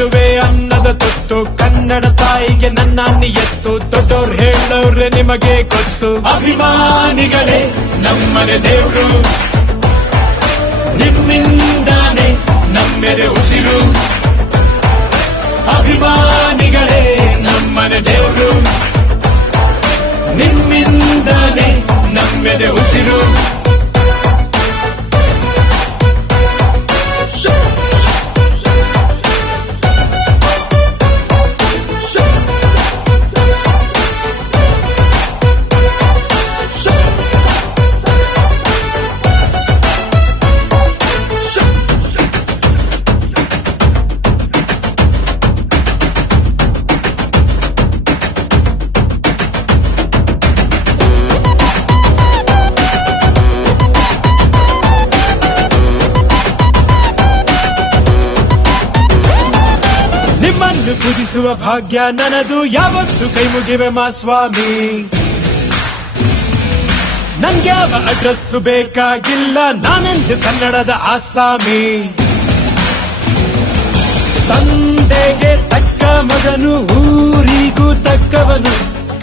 ಹೇಳುವೆ ಅನ್ನದ ತುತ್ತು, ಕನ್ನಡ ತಾಯಿಗೆ ನನ್ನ ನಿಯತ್ತು, ದೊಡ್ಡೋರ್ ಹೇಳೋರೆ ನಿಮಗೆ ಗೊತ್ತು. ಅಭಿಮಾನಿಗಳೇ ನಮ್ಮನೆ ದೇವ್ರು, ನಿಮ್ಮಿಂದಾನೆ ನಮ್ಮೆದೆ ಉಸಿರು. ಅಭಿಮಾನಿಗಳೇ ನಮ್ಮನೆ ದೇವ್ರು, ನಿಮ್ಮಿಂದಾನೆ ನಮ್ಮೆದೆ ಉಸಿರು. ನಿಮ್ಮನ್ನು ಪೂಜಿಸುವ ಭಾಗ್ಯ ನನದು, ಯಾವತ್ತು ಕೈ ಮುಗಿವೆ ಮಾ ಸ್ವಾಮಿ. ನನ್ಗ್ಯಾವ ಅಡ್ರೆಸ್ಸು ಬೇಕಾಗಿಲ್ಲ, ನಾನೆಂದು ಕನ್ನಡದ ಆಸಾಮಿ. ತಂದೆಗೆ ತಕ್ಕ ಮಗನು, ಊರಿಗೂ ತಕ್ಕವನು,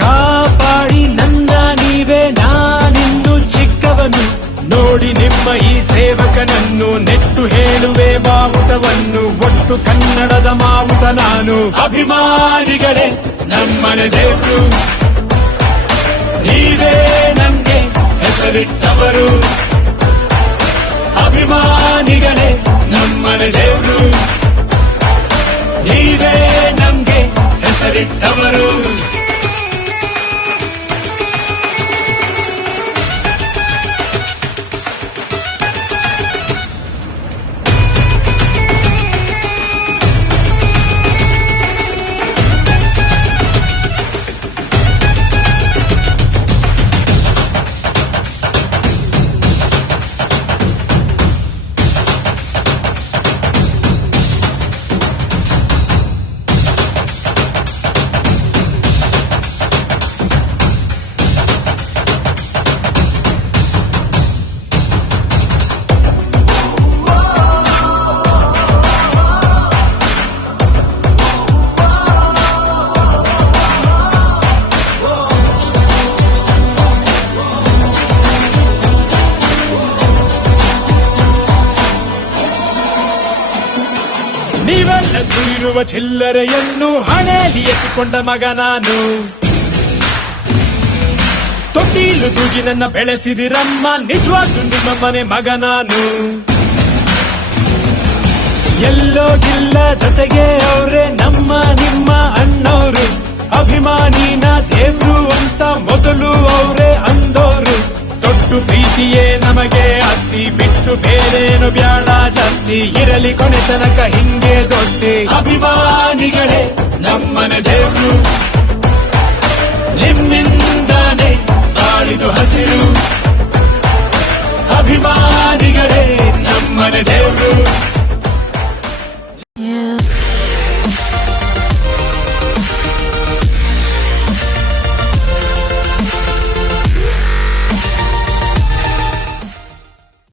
ಕಾಪಾಡಿ ನನ್ನ ನೀವೇ ನಾನಿನ್ನು ಚಿಕ್ಕವನು. ನೋಡಿ ನಿಮ್ಮ ಈ ಸೇವಕನನ್ನು, ನೆಟ್ಟು ಹೇಳುವೆ ಬಾವುಟವನ್ನು, ಒಟ್ಟು ಕನ್ನಡದ ಮಾವುತ ನಾನು. ಅಭಿಮಾನಿಗಳೇ ನಮ್ಮನೆ ದೇವ್ರು, ನೀವೇ ನಮ್ಗೆ ಹೆಸರಿಟ್ಟವರು. ಅಭಿಮಾನಿಗಳೇ ನಮ್ಮನೆ ದೇವ್ರು, ನೀವೇ ನಮ್ಗೆ ಹೆಸರಿಟ್ಟವರು. ನೀವೆಲ್ಲರೂ ಇರುವ ಚಿಲ್ಲರೆಯನ್ನು ಹಣೆಯಲ್ಲಿ ಎತ್ತಿಕೊಂಡ ಮಗ ನಾನು. ತೊಟ್ಟಿಲು ತೂಗಿ ನನ್ನ ಬೆಳೆಸಿದಿರಮ್ಮ, ನಿಜವಾಗ್ಲೂ ನಿಮ್ಮ ಮನೆ ಮಗ ನಾನು. ಎಲ್ಲೋಗಿಲ್ಲ ಜೊತೆಗೆ ಅವರೇ ನಮ್ಮ ನಿಮ್ಮ ಅಣ್ಣವರು. ಅಭಿಮಾನಿನ ದೇವ್ರು ಅಂತ ಮೊದಲು ಅವರೇ ಅಂದೋರು. ದೊಡ್ಡ ಪ್ರೀತಿಯೇ ನಮಗೆ ಅತ್ತಿ, ಬಿಟ್ಟು ಬೇರೇನು ಬ್ಯಾಡ ಜಾಸ್ತಿ. ಇರಲಿ ಕೊನೆ ತನಕ ಹಿಂಗೆ ದೊಡ್ಡಿ. ಅಭಿಮಾನಿಗಳೇ ನಮ್ಮನೆ ದೇವ್ರು, ನಿಮ್ಮಿಂದಾನೆ ಬಾಳಿದು ಹಸಿರು. ಅಭಿಮಾನಿಗಳೇ ನಮ್ಮನೆ ದೇವ್ರು.